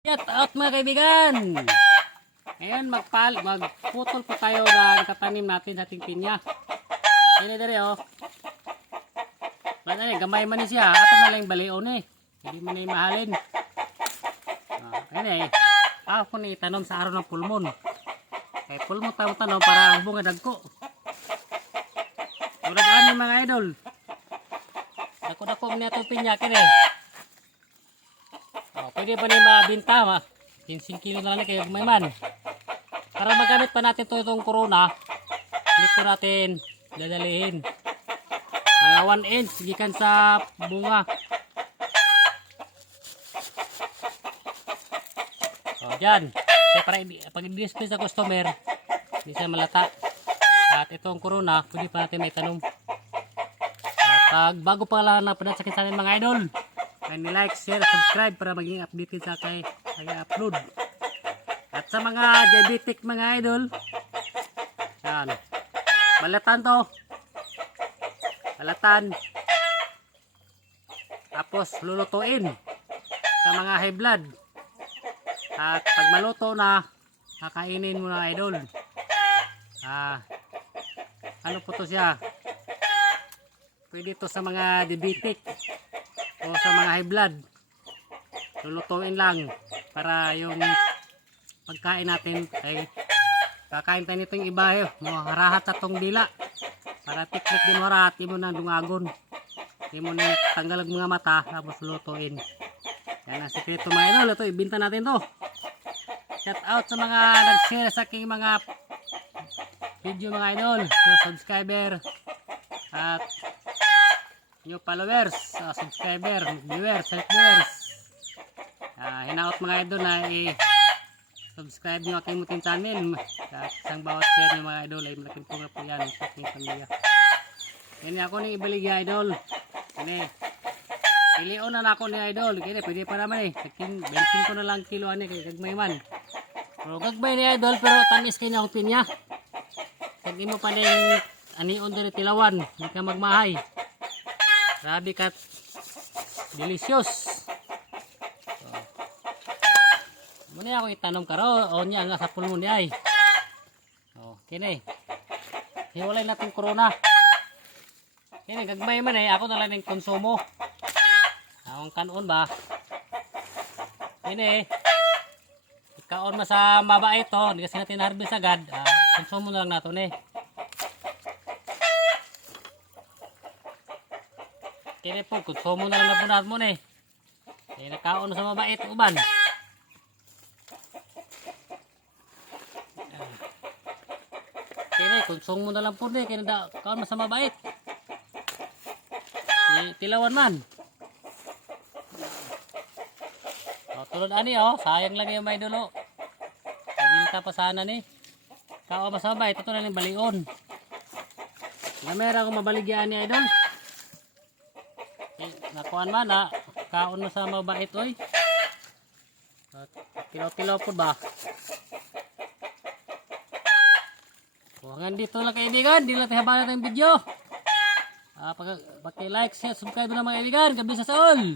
Shout out mga kaibigan. Ngayon magputol po tayo na nakatanim natin sa ating pinya. Ini dere oh. Basta gamay man siya, ato na lang balion eh. Hindi man na mahalin. Ini ako ni tanom sa araw ng pulmon. Kay pulmon tanom para ang bunga dagko. Tulad ani mga idol. Dako-dako man atong pinya kini. Pwede pa rin mabinta, 15 kilo na lang kayo gumayman. Para magamit pa natin itong corona, dito natin dadalihin. Mga 1 inch, gikan sa bunga. O, dyan. Kaya para pag i-display sa customer, hindi siya malata. At itong corona, pwede pa natin may tanong. At pag bago pa lang napadat sa akin mga idol, kindly like, share, subscribe para maging updated sa aking upload. At sa mga diabetic mga idol, yan, balatan to. Balatan. Tapos lulutuin sa mga high blood. At pag maluto na, kakainin mo na idol. Ano po to siya? Pwede to sa mga diabetic o sa mga high blood. Lulutuin lang para yung pagkain natin ay kakain tayo nitong iba makarahat sa tong dila para tiklik din warat, di mo na dungagon, di mo na tanggal ang mga mata tapos lutuin. Yan ang sikreto mga idol. Ito ibinta natin to. Shout out sa mga nag-share sa aking mga video mga idol, sa subscriber at new followers, subscriber, viewers, viewers. Hinaot mga idol na i-subscribe nyo aking muting channel. At isang bawat share nyo mga idol ay malaking tunga po yan sa aking pamilya. Yan ako ni ibaligya idol. Yan pilion na ako ni idol. Kaya pwede pa naman bensin ko na lang kilo kay gagmay man. Pero gagmay ni idol pero tamis kayo na akong pinya. Hindi mo pa rin anion din tilawan. Hindi ka magmahay. Grabe kat delicious. Muna ako itanom karo o niya nga sa pulmon di ay. Kini. Hiwalay natin corona. Kini gagmay man ako na lang ng konsumo. Ang kanon ba? Kini. Ikaon mo sa mabait to, hindi kasi natin harvest agad. Konsumo na lang nato ni. Kini po, konsumo na lang na punat mo ni. Kaya nakaon sa mabait uban. Kini, konsumo na lang po ni. Kaya nakaon sa mabait. Tilawan man. Tulad ani sayang lang yung may dulo. Pagminta pa sana ni. Kao mas mabait, ito na lang balion. Namera ko mabaligyan ni idol. Nakuan man kaon mo sa mabait oy. Tilaw-tilaw po ba? Hanggang dito lang kaibigan, di natin habalan ng video. Pag-like, share, subscribe na mga kaibigan, gabi sa all.